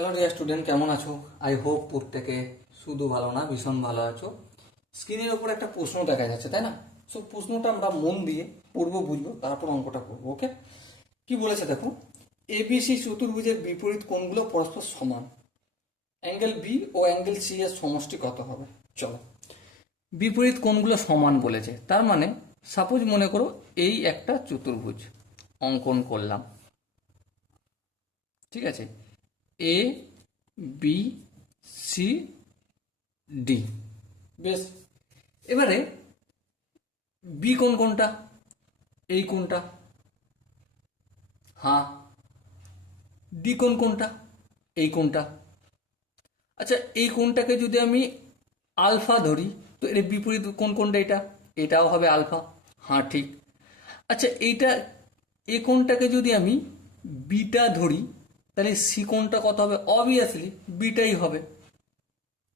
Hello dear student, কেমন আছো? I hope প্রত্যেকে শুধু ভালো না, ভীষণ ভালো আছো। স্ক্রিনের ওপর একটা প্রশ্ন দেখা যাচ্ছে, তাই না? সো প্রশ্নটা আমরা মন দিয়ে পড়বো, বুঝবো, তারপর অঙ্কটা করবো। ওকে, কি বলেছে দেখো। এবিসি চতুর্ভুজের বিপরীত কোণগুলো পরস্পর সমান। অ্যাঙ্গেল বি ও অ্যাঙ্গেল সি এর সমষ্টি কত হবে? চলো, বিপরীত কোণগুলো সমান বলেছে, তার মানে সাপোজ মনে করো এই একটা চতুর্ভুজ অঙ্কন করলাম, ঠিক আছে? A B C D. বেশ, এবারে বি কোন কোনটা? এই কোনটা। হ্যাঁ, ডি কোন কোনটা? এই কোনটা। আচ্ছা, এই কোনটাকে যদি আমি আলফা ধরি, তো এর বিপরীত কোন কোনটা? এটা, এটাও হবে আলফা। হ্যাঁ, ঠিক। আচ্ছা, এইটা, এই কোনটাকে যদি আমি বিটা ধরি, তাহলে সি কোনটা কত হবে? অবভিয়াসলি বিটাই হবে,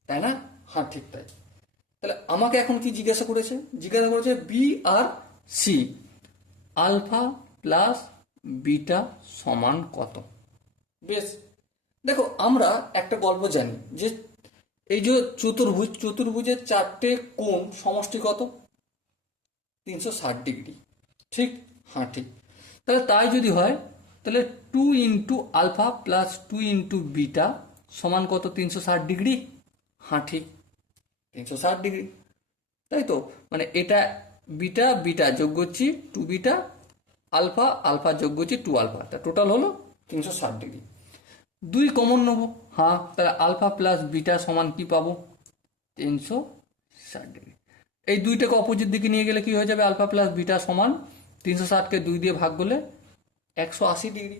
তাই না? হ্যাঁ, ঠিক তাই। তাহলে আমাকে এখন কি জিজ্ঞাসা করেছে? জিজ্ঞাসা করেছে বি আর সি, আলফা প্লাস বিটা সমান কত। বেশ, দেখো আমরা একটা গল্প জানি যে এই যে চতুর্ভুজের চারটে কোণ সমষ্টি কত? 360 ডিগ্রি। ঠিক? হ্যাঁ, ঠিক। তাহলে তাই যদি হয়, তাহলে 2 × আলফা প্লাস 2 × বিটা সমান কত? 360 ডিগ্রি। হ্যাঁ, ঠিক, 360 ডিগ্রি। তাই তো, মানে এটা বিটা বিটা যোগ করছি 2 বিটা, আলফা আলফা যোগ করছি 2 আলফা, তা টোটাল হলো 360 ডিগ্রি। 2 কমন নেবো। হ্যাঁ, তাহলে আলফা প্লাস বিটা সমান কি পাবো? 360 ডিগ্রি। এই দুইটাকে অপোজিট দিকে নিয়ে গেলে কি হয়ে যাবে? আলফা প্লাস বিটা সমান 360কে 2 দিয়ে ভাগ করলে 180 ডিগ্রি।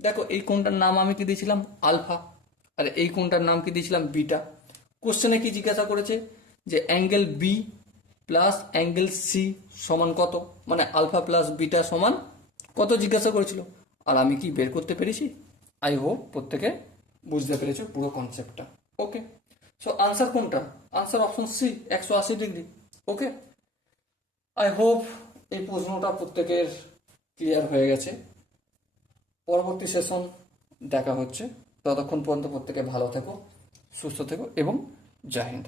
দেখো, এই কোণটার নাম আমি কি দিয়েছিলাম? আলফা। আর এই কোণটার নাম কি দিয়েছিলাম? বিটা। কোশ্চেনে কি জিজ্ঞাসা করেছে? যে angle B plus angle C সমান কত, মানে আলফা প্লাস বিটা সমান কত জিজ্ঞাসা করেছিল। আর আমি কি বের করতে পেরেছি? আই হোপ প্রত্যেকে বুঝতে পেরেছো পুরো কনসেপ্টটা। ওকে, সো আনসার কোনটা? Answer option C, 180 degree. Okay, I hope এই প্রশ্নটা প্রত্যেকের ক্লিয়ার হয়ে গেছে। পরবর্তী সেশন দেখা হচ্ছে, ততক্ষণ পর্যন্ত প্রত্যেকে ভালো থেকো, সুস্থ থেকো এবং জয় হিন্দ।